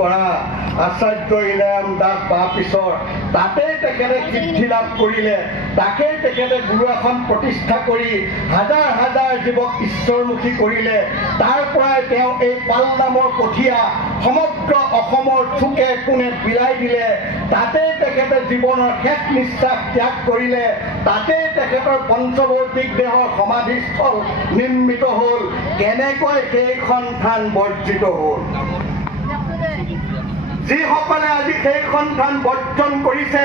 কৰা আচাৰ্য ইলাৰাম দাস বাপিছৰ তাতেই তেখেতে সিদ্ধি লাভ কৰিলে, তাকেই তেখেতে গুৰু আসন প্ৰতিষ্ঠা কৰি হাজাৰ হাজাৰ জীৱক ঈশ্বৰমুখী কৰিলে। তাৰ পৰাই তেওঁ এই পাল নামৰ কঠীয়া সমগ্ৰ অসমৰ চুকে কোণে বিলাই দিলে। তাতেই তেখেতে জীৱনৰ শেষ নিশ্বাস ত্যাগ কৰিলে। তাতেই তেখেতৰ পঞ্চভৌতিক দেহৰ সমাধিস্থল নিৰ্মিত হ'ল। কেনেকৈ সেইখন থান বৰ্জিত হ'ল? যিসকলে আজি সেইখন থান বৰ্জন কৰিছে,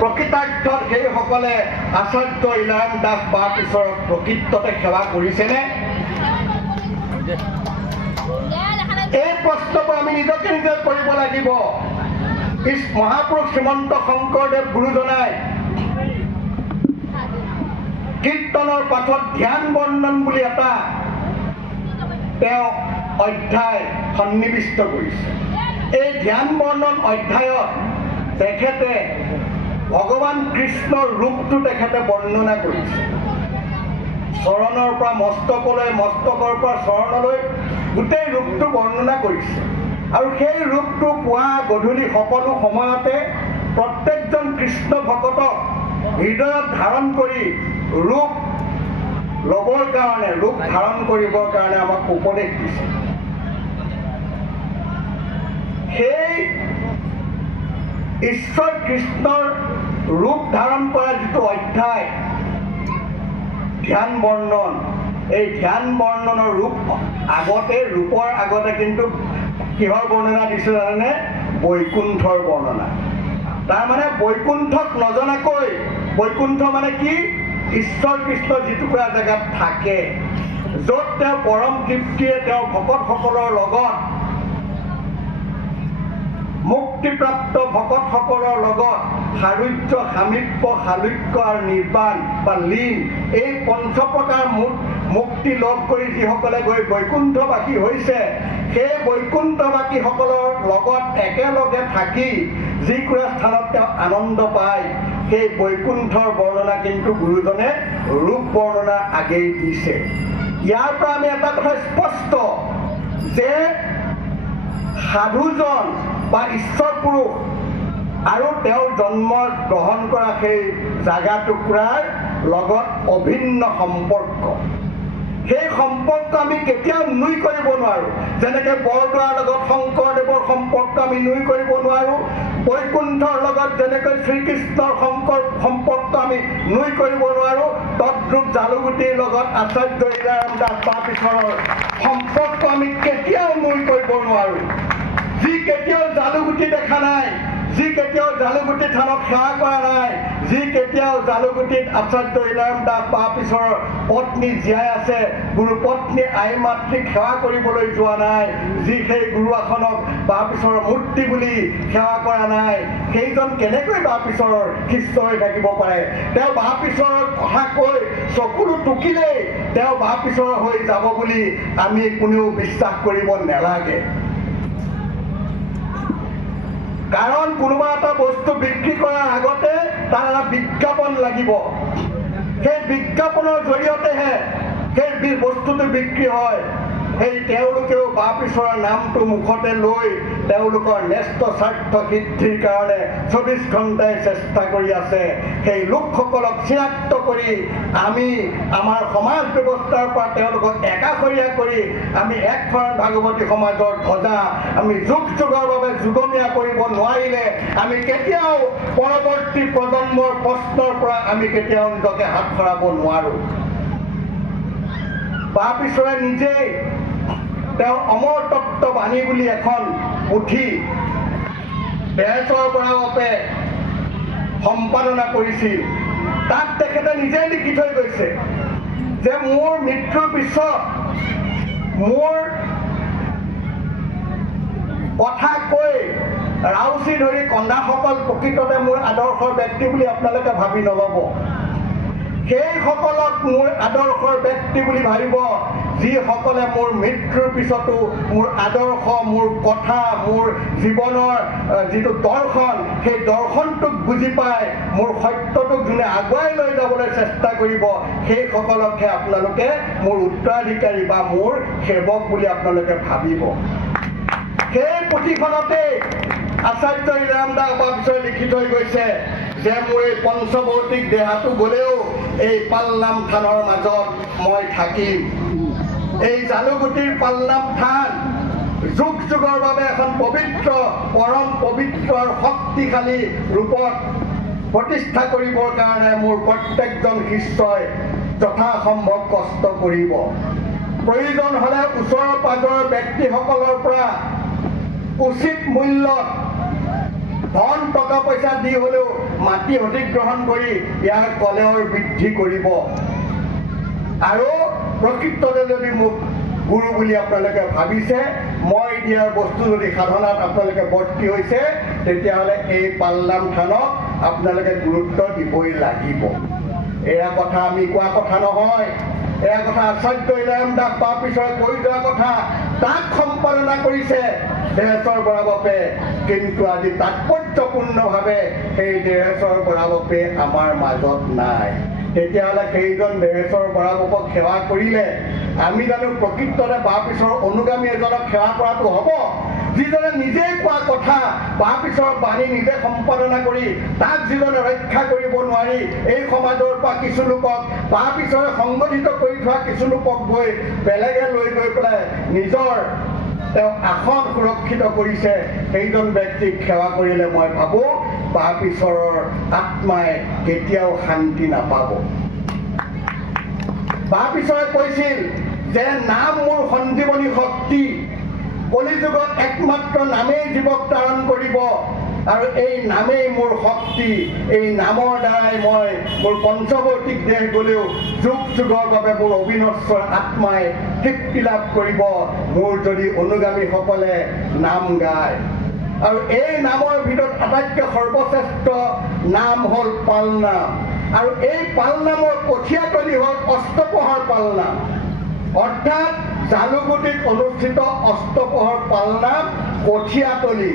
প্ৰকৃতাৰ্থত সেইসকলে আচাৰ্য ইলাৰাম দাস বাপিছৰক প্ৰকৃততে সেৱা কৰিছেনে? এই প্ৰশ্নটো আমি নিজকে নিজে কৰিব লাগিব। মহাপুৰুষ শ্ৰীমন্ত শংকৰদেৱ গুৰুজনাই কীৰ্তনৰ পাঠত ধ্যান বৰ্ণন বুলি এটা তেওঁ অধ্যায় সন্নিৱিষ্ট কৰিছে। এই ধ্যান বৰ্ণন অধ্যায়ত তেখেতে ভগৱান কৃষ্ণৰ ৰূপটো তেখেতে বৰ্ণনা কৰিছে। চৰণৰ পৰা মস্তকলৈ, মস্তকৰ পৰা চৰণলৈ গোটেই ৰূপটো বৰ্ণনা কৰিছে। আৰু সেই ৰূপটো পুৱা গধূলি সকলো সময়তে প্ৰত্যেকজন কৃষ্ণ ভকতক হৃদয়ত ধাৰণ কৰি ৰূপ ল'বৰ কাৰণে, ৰূপ ধাৰণ কৰিবৰ কাৰণে আমাক উপদেশ দিছে। সেই ঈশ্বৰ কৃষ্ণৰ ৰূপ ধাৰণ কৰা যিটো অধ্যায় ধ্যান বৰ্ণন, এই ধ্যান বৰ্ণনৰ ৰূপৰ আগতে কিন্তু কিহৰ বৰ্ণনা দিছে জানেনে? বৈকুণ্ঠৰ বৰ্ণনা। তাৰমানে বৈকুণ্ঠক নজনাকৈ, বৈকুণ্ঠ মানে কি? ঈশ্বৰ কৃষ্ণ যিটুকুৰা জেগাত থাকে, য'ত তেওঁ পৰম তৃপ্তিৰে তেওঁৰ ভকতসকলৰ লগত, মুক্তিপ্ৰাপ্ত ভকতসকলৰ লগত সাৰুজ্য, সামীপ্য, সালোক্য আৰু নিৰ্বাণ বা লীন, এই পঞ্চপ্ৰকাৰ মুক্তি লাভ কৰি যিসকলে গৈ বৈকুণ্ঠবাসী হৈছে, সেই বৈকুণ্ঠবাসীসকলৰ লগত একেলগে থাকি যিকোনো স্থানত তেওঁ আনন্দ পায়, সেই বৈকুণ্ঠৰ বৰ্ণনা কিন্তু গুৰুজনে ৰূপ বৰ্ণনা আগেয়ে দিছে। ইয়াৰ পৰা আমি এটা কথা স্পষ্ট যে সাধুজন বা ঈশ্বৰ পুৰুষ আৰু তেওঁৰ জন্ম গ্ৰহণ কৰা সেই জাগা টুকুৰাৰ লগত অভিন্ন সম্পৰ্ক। সেই সম্পৰ্ক আমি কেতিয়াও নুই কৰিব নোৱাৰোঁ। যেনেকৈ বৰদোৱাৰ লগত শংকৰদেৱৰ সম্পৰ্ক আমি নুই কৰিব নোৱাৰোঁ, বৈকুণ্ঠৰ লগত যেনেকৈ শ্ৰীকৃষ্ণৰ সম্পৰ্ক আমি নুই কৰিব নোৱাৰোঁ, তদ্ৰূপ জালুগুটিৰ লগত আচাৰ্য ইলাৰাম দাস বাপিছৰৰ সম্পৰ্ক আমি কেতিয়াও নুই কৰিব নোৱাৰোঁ। যি কেতিয়াও জালুগুটি দেখা নাই, যি কেতিয়াও জালুগুটি থানক সেৱা কৰা নাই, যি কেতিয়াও জালুগুটিত আচাৰ্য ইলাৰাম দাস বাপিছৰৰ পত্নী জীয়াই আছে, গুৰু পত্নী আই মাতৃক সেৱা কৰিবলৈ যোৱা নাই, যি সেই গুৰু আসনক বাপিছৰৰ মূৰ্তি বুলি সেৱা কৰা নাই, সেইজন কেনেকৈ বাপিছৰৰ শিষ্য হৈ থাকিব পাৰে? তেওঁ বাপিছৰৰ কথা কৈ চকুলো টুকিলেই তেওঁ বাপিছৰ হৈ যাব বুলি আমি কোনেও বিশ্বাস কৰিব নালাগে। কাৰণ কোনোবা এটা বস্তু বিক্ৰী কৰাৰ আগতে তাৰ এটা বিজ্ঞাপন লাগিব। সেই বিজ্ঞাপনৰ জৰিয়তেহে সেই বস্তুটো বিক্ৰী হয়। সেই তেওঁলোকেও বাপিছৰৰ নামটো মুখতে লৈ তেওঁলোকৰ ন্যস্ত স্বাৰ্থ সিদ্ধিৰ কাৰণে 24 ঘণ্টাই চেষ্টা কৰি আছে। সেই লোকসকলক চিনাক্ত কৰি আমি আমাৰ সমাজ ব্যৱস্থাৰ পৰা তেওঁলোকক একাষৰীয়া কৰি আমি একশৰণ ভাগৱতী সমাজৰ ধ্বজা আমি যুগ যুগৰ বাবে যুগমীয়া কৰিব নোৱাৰিলে আমি কেতিয়াও পৰৱৰ্তী প্ৰজন্মৰ প্ৰশ্নৰ পৰা আমি কেতিয়াও নিজকে হাত সৰাব নোৱাৰোঁ। বাপিছৰে নিজেই তেওঁ অমৰ তত্ত্ব বাণী বুলি এখন পুথি বেজৰ বৰাৱে সম্পাদনা কৰিছিল। তাত তেখেতে নিজেই লিখি থৈ গৈছে যে মোৰ মৃত্যুৰ পিছত মোৰ কথা কৈ ৰাউচি ধৰি কন্দাসকল প্ৰকৃততে মোৰ আদৰ্শৰ ব্যক্তি বুলি আপোনালোকে ভাবি নল'ব। সেইসকলক মোৰ আদৰ্শৰ ব্যক্তি বুলি ভাবিব যিসকলে মোৰ মৃত্যুৰ পিছতো মোৰ আদৰ্শ, মোৰ কথা, মোৰ জীৱনৰ যিটো দৰ্শন, সেই দৰ্শনটোক বুজি পাই মোৰ সত্যটোক যোনে আগুৱাই লৈ যাবলৈ চেষ্টা কৰিব, সেইসকলকহে আপোনালোকে মোৰ উত্তৰাধিকাৰী বা মোৰ সেৱক বুলি আপোনালোকে ভাবিব। সেই পুথিখনতে আচাৰ্য ইনাৰাম দাস বাপচই লিখি থৈ গৈছে যে মোৰ এই পঞ্চভৌতিক দেহাটো গ'লেও এই পালনাম থানৰ মাজত মই থাকিম। এই জালুগুটিৰ পালনাম থান যুগ যুগৰ বাবে এখন পবিত্ৰ পৰম পবিত্ৰ আৰু শক্তিশালী ৰূপত প্ৰতিষ্ঠা কৰিবৰ কাৰণে মোৰ প্ৰত্যেকজন শিষ্যই যথাসম্ভৱ কষ্ট কৰিব। প্ৰয়োজন হ'লে ওচৰৰ পাজৰৰ ব্যক্তিসকলৰ পৰা উচিত মূল্যত ধন টকা পইচা দি হ'লেও মাটি অধিগ্ৰহণ কৰি ইয়াৰ কলেৱৰ বৃদ্ধি কৰিব। আৰু প্ৰকৃততে যদি মোক গুৰু বুলি আপোনালোকে ভাবিছে, মই দিয়াৰ বস্তু যদি সাধনাত আপোনালোকে বৰ্তি হৈছে, তেতিয়াহ'লে এই পালনাম থানক আপোনালোকে গুৰুত্ব দিবই লাগিব। এয়া কথা আমি কোৱা কথা নহয়, এয়া কথা আচাৰ্য ইনাৰাম দাস বাপচই কৈ যোৱা কথা। তাক সম্পাদনা কৰিছে দেহেশ্বৰ বৰাবাপে, কিন্তু আজি তাৎপৰ্যপূৰ্ণভাৱে সেই দেহেশ্বৰ বৰাবাপে আমাৰ মাজত নাই। তেতিয়াহ'লে সেইজন দেহেশ্বৰ বৰাবাপক সেৱা কৰিলে আমি জানো প্ৰকৃততে বাপচৰ অনুগামী এজনক সেৱা কৰাটো হ'ব? যিজনে নিজে কোৱা কথা বাপচৰ বাণী নিজে সম্পাদনা কৰি তাক যিজনে ৰক্ষা কৰিব নোৱাৰি এই সমাজৰ পৰা কিছু লোকক বাপচৰে সংগঠিত কৰি থোৱা কিছু লোকক গৈ বেলেগে লৈ গৈ পেলাই নিজৰ তেওঁ আসন সুৰক্ষিত কৰিছে, সেইজন ব্যক্তিক সেৱা কৰিলে মই ভাবোঁ বাপচৰৰ আত্মাই কেতিয়াও শান্তি নাপাব। বাপচৰে কৈছিল যে নাম মোৰ সঞ্জীৱনী শক্তি, কলিযুগত একমাত্ৰ নামেই জীৱক তাৰণ কৰিব আৰু এই নামেই মোৰ শক্তি। এই নামৰ দ্বাৰাই মই মোৰ পঞ্চভৌতিক দেহ গ'লেও যুগ যুগৰ বাবে মোৰ অবিনশ্বৰ আত্মাই তৃপ্তি লাভ কৰিব মোৰ যদি অনুগামীসকলে নাম গায়। আৰু এই নামৰ ভিতৰত আটাইতকৈ সৰ্বশ্ৰেষ্ঠ নাম হ'ল পালনাম। আৰু এই পালনামৰ কঠীয়াতলী হ'ল অষ্টপ্ৰহৰ পালনাম, অৰ্থাৎ জালুগুটিত অনুষ্ঠিত অষ্টপ্ৰহৰ পালনাম কঠীয়াতলী।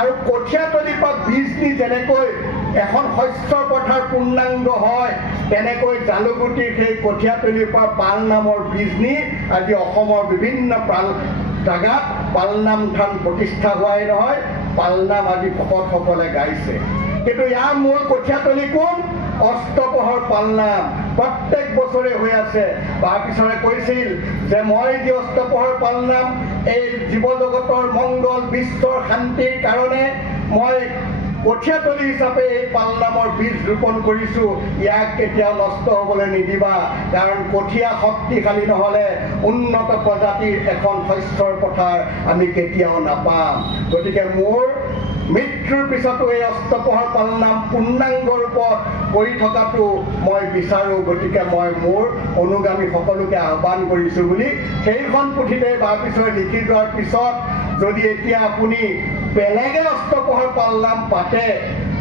আৰু কঠীয়াতলীৰ পৰা বীজ নি যেনেকৈ এখন শস্যৰ পথাৰ পূৰ্ণাংগ হয়, তেনেকৈ জালুগুটিৰ সেই কঠীয়াতলীৰ পৰা পালনামৰ বীজ নি আজি অসমৰ বিভিন্ন জাগাত পালনাম থান প্ৰতিষ্ঠা হোৱাই নহয়, পালনাম আজি ভকতসকলে গাইছে। কিন্তু ইয়াৰ মূল কঠীয়াতলী কোন? অষ্টপ্ৰহৰ পালনাম প্ৰত্যেক বছৰে হৈ আছে। বাপচৰে কৈছিল যে মই যি অষ্টপ্ৰহৰ পালনাম এই জীৱ জগতৰ মংগল বিশ্বৰ শান্তিৰ কাৰণে মই কঠীয়াতলী হিচাপে এই পালনামৰ বীজ ৰোপণ কৰিছোঁ, ইয়াক কেতিয়াও নষ্ট হ'বলৈ নিদিবা। কাৰণ কঠীয়া শক্তিশালী নহ'লে উন্নত প্ৰজাতিৰ এখন শস্যৰ পথাৰ আমি কেতিয়াও নাপাম। গতিকে মোৰ মৃত্যুৰ পিছতো এই অষ্টপ্ৰহৰ পালনাম পূৰ্ণাংগ ৰূপত কৰি থকাটো মই বিচাৰোঁ। গতিকে মই মোৰ অনুগামী সকলোকে আহ্বান কৰিছোঁ বুলি সেইখন পুথিতে বাপচই লিখি যোৱাৰ পিছত যদি এতিয়া আপুনি বেলেগে অষ্টপ্ৰহৰ পালনাম পাতে,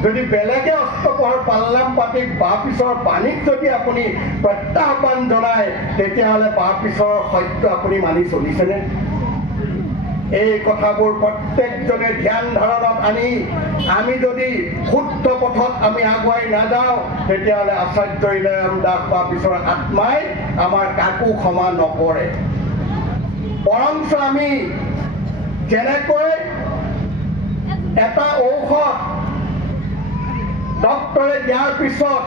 যদি বেলেগে অষ্টপ্ৰহৰ পালনাম পাতি বাপচৰ বাণীক যদি আপুনি প্ৰত্যাহ্বান জনায়, তেতিয়াহ'লে বাপচৰ সত্য আপুনি মানি চলিছেনে? এই কথাবোৰ প্ৰত্যেকজনে ধ্যান ধাৰণত আনি আমি যদি শুদ্ধ পথত আমি আগুৱাই নাযাওঁ, তেতিয়াহ'লে আচাৰ্য ইনাৰাম দাস বাপচৰ আত্মাই আমাৰ কাকো ক্ষমা নকৰে। বৰঞ্চ আমি যেনেকৈ এটা ঔষধ ডক্টৰে দিয়াৰ পিছত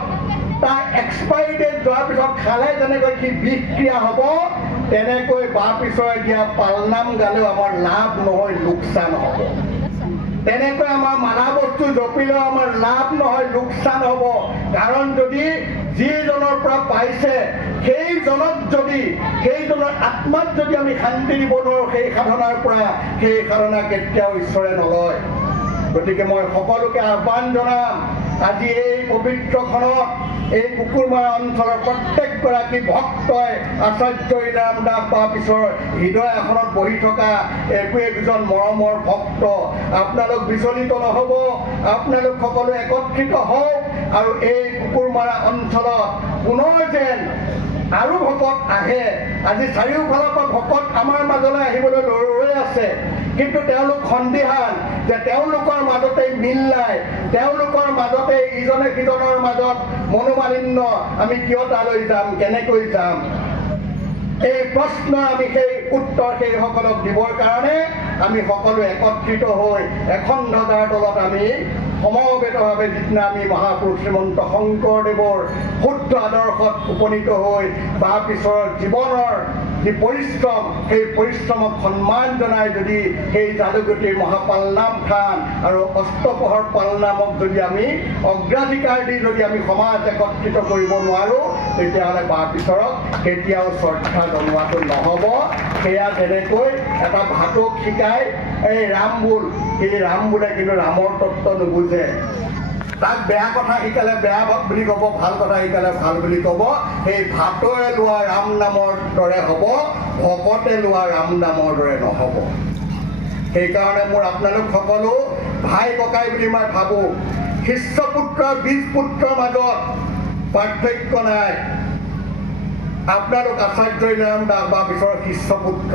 তাৰ এক্সপাইৰি ডেট যোৱাৰ পিছত খালে যেনেকৈ সি বিষক্ৰিয়া হ'ব, তেনেকৈ বাপচৰে দিয়া পালনাম গালেও আমাৰ লাভ নহয়, লোকচান হ'ব। তেনেকৈ আমাৰ মালা বস্তু জপিলেও আমাৰ লাভ নহয়, লোকচান হ'ব। কাৰণ যদি যিজনৰ পৰা পাইছে সেইজনৰ আত্মাত যদি আমি শান্তি দিব নোৱাৰোঁ, সেই সাধনাৰ পৰা সেই সাধনা কেতিয়াও ঈশ্বৰে নলয়। গতিকে মই সকলোকে আহ্বান জনাম, আজি এই পবিত্ৰখনত এই কুকুৰমাৰা অঞ্চলৰ প্ৰত্যেকগৰাকী ভক্তই আচাৰ্য ইনাৰাম দাস বাপচৰ হৃদয় আসনত বহি থকা একোজন মৰমৰ ভক্ত। আপোনালোক বিচলিত নহ'ব, আপোনালোক সকলো একত্ৰিত হওক আৰু এই কুকুৰমাৰা অঞ্চলত পুনৰ যেন আৰু ভকত আহে। আজি চাৰিওফালৰ পৰা ভকত আমাৰ মাজলৈ আহিবলৈ ৰৈ আছে, কিন্তু তেওঁলোক সন্দিহান যে তেওঁলোকৰ মাজতে মিল নাই, তেওঁলোকৰ মাজতে ইজনে সিজনৰ মাজত মনোমালিন্য। আমি কিয় তালৈ যাম, কেনেকৈ যাম, এই প্ৰশ্ন আমি সেই উত্তৰ সেইসকলক দিবৰ কাৰণে আমি সকলো একত্ৰিত হৈ এখন ধ্বজাৰ তলত আমি সমবেতভাৱে যিদিনা আমি মহাপুৰুষ শ্ৰীমন্ত শংকৰদেৱৰ শুদ্ধ আদৰ্শত উপনীত হৈ বা পিছৰ জীৱনৰ যি পৰিশ্ৰম সেই পৰিশ্ৰমক সন্মান জনাই যদি সেই জালুকগুটিৰ মহাপালনাম থান আৰু অষ্টপহৰ পালনামক যদি আমি অগ্ৰাধিকাৰ দি যদি আমি সমাজ একত্ৰিত কৰিব নোৱাৰোঁ তেতিয়াহ'লে বা পিছৰক কেতিয়াও শ্ৰদ্ধা জনোৱাটো নহ'ব। সেয়া যেনেকৈ এটা ভাটৌক শিকাই এই ৰাম বোল, সেই ৰাম বোলে কিন্তু ৰামৰ তত্ত্ব নুবুজে। তাক বেয়া কথা শিকালে বেয়া বুলি ক'ব, ভাল কথা শিকালে ভাল বুলি ক'ব। সেই ভাটৌৱে লোৱা ৰাম নামৰ দৰে হ'ব, ভকতে লোৱা ৰাম নামৰ দৰে নহ'ব। সেইকাৰণে মোৰ আপোনালোক সকলো ভাই ককাই বুলি মই ভাবোঁ। শিষ্য পুত্ৰ বীজ পুত্ৰৰ মাজত পাৰ্থক্য নাই। আপোনালোক আচাৰ্য ইনাৰাম দাস বা পিছৰ শিষ্য পুত্ৰ,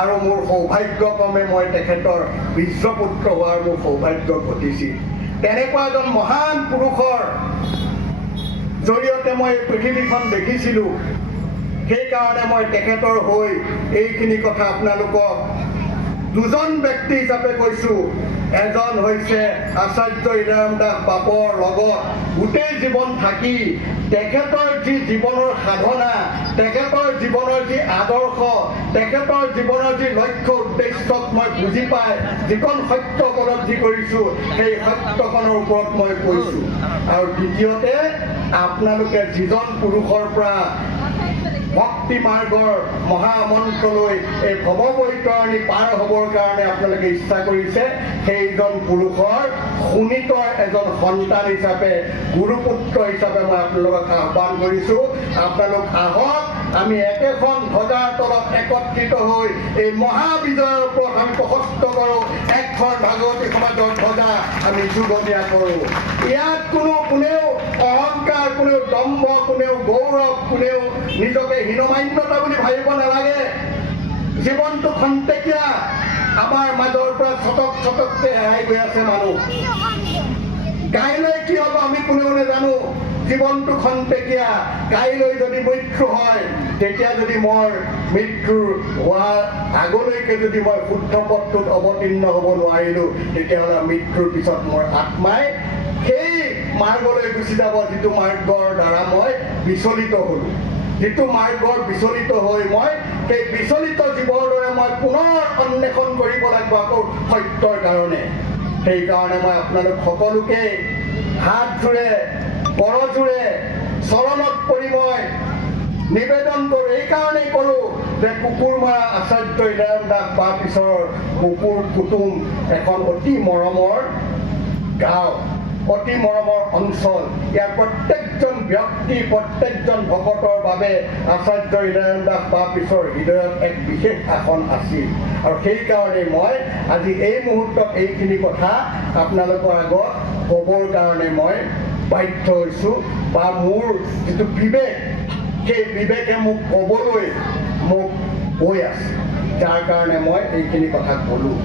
আৰু মোৰ সৌভাগ্যক্ৰমে মই তেখেতৰ বীজপুত্ৰ হোৱাৰ মোৰ সৌভাগ্য ঘটিছিল। তেনেকুৱা এজন মহান পুৰুষৰ জৰিয়তে মই পৃথিৱীখন দেখিছিলোঁ। সেইকাৰণে মই তেখেতৰ হৈ এইখিনি কথা আপোনালোকক দুজন ব্যক্তি হিচাপে কৈছোঁ। এজন হৈছে আচাৰ্য ইনাৰাম দাস বাপৰ লগত গোটেই জীৱন থাকি তেখেতৰ যি জীৱনৰ সাধনা, তেখেতৰ জীৱনৰ যি আদৰ্শ, তেখেতৰ জীৱনৰ যি লক্ষ্য উদ্দেশ্যক মই বুজি পাই যিকণ সত্য উপলব্ধি কৰিছোঁ সেই সত্যকণৰ ওপৰত মই কৈছোঁ। আৰু দ্বিতীয়তে আপোনালোকে যিজন পুৰুষৰ পৰা ভক্তি মাৰ্গৰ মহামন্ত্ৰলৈ এই ভৱবৈতৰণি পাৰ হ'বৰ কাৰণে আপোনালোকে ইচ্ছা কৰিছে, সেইজন পুৰুষৰ সুনীতৰ এজন সন্তান হিচাপে, গুৰুপুত্ৰ হিচাপে মই আপোনালোকক আহ্বান কৰিছোঁ। আপোনালোক আহক, আমি একেখন ধ্বজাৰ তলত একত্ৰিত হৈ এই মহাবিজয়ৰ ওপৰত আমি প্ৰশস্ত কৰোঁ। এখন ভাগৱতী সমাজৰ ধ্বজা আমি যুগমীয়া কৰোঁ। ইয়াত কোনেও অহংকাৰ, কোনেও দম্ভ, কোনেও গৌৰৱ, কোনেও নিজকে হীনমান্যতা বুলি ভাবিব নালাগে। জীৱনটো খন্তেকীয়া। আমাৰ মাজৰ পৰা ছটককে হেৰাই গৈ আছে মানুহ। কাইলৈ কি হ'ব আমি কোনেও নাজানো। জীৱনটো খন্তেকীয়া। কাইলৈ যদি মৃত্যু হয়, তেতিয়া যদি মই মৃত্যুৰ হোৱাৰ আগলৈকে যদি মই শুদ্ধ পথটোত অৱতীৰ্ণ হ'ব নোৱাৰিলোঁ, তেতিয়াহ'লে মৃত্যুৰ পিছত মোৰ আত্মাই সেই মাৰ্গলৈ গুচি যাব যিটো মাৰ্গৰ দ্বাৰা মই বিচলিত হ'লোঁ। যিটো মাৰ্গৰ বিচলিত হৈ মই সেই বিচলিত জীৱৰ দৰে মই পুনৰ অন্বেষণ কৰিব লাগিব আকৌ সত্যৰ কাৰণে। সেইকাৰণে মই আপোনালোক সকলোকে হাত জোৰে, কৰজোৰে, চৰণত পৰি মই নিবেদন কৰোঁ। এইকাৰণেই কৰোঁ যে কুকুৰমৰা আচাৰ্য ইনাৰাম দাস বা পিছৰ কুকুৰ কুটুম এখন অতি মৰমৰ গাঁও, অতি মৰমৰ অঞ্চল। ইয়াৰ প্ৰত্যেকজন ব্যক্তি, প্ৰত্যেকজন ভকতৰ বাবে আচাৰ্য ইনাৰাম দাস বা পিছৰ হৃদয়ত এক বিশেষ আসন আছিল। আৰু সেইকাৰণে মই আজি এই মুহূৰ্তত এইখিনি কথা আপোনালোকৰ আগত ক'বৰ কাৰণে মই বাধ্য হৈছোঁ, বা মোৰ যিটো বিবেক, সেই বিবেকে মোক ক'বলৈ মোক কৈ আছে, যাৰ কাৰণে মই এইখিনি কথা ক'লোঁ।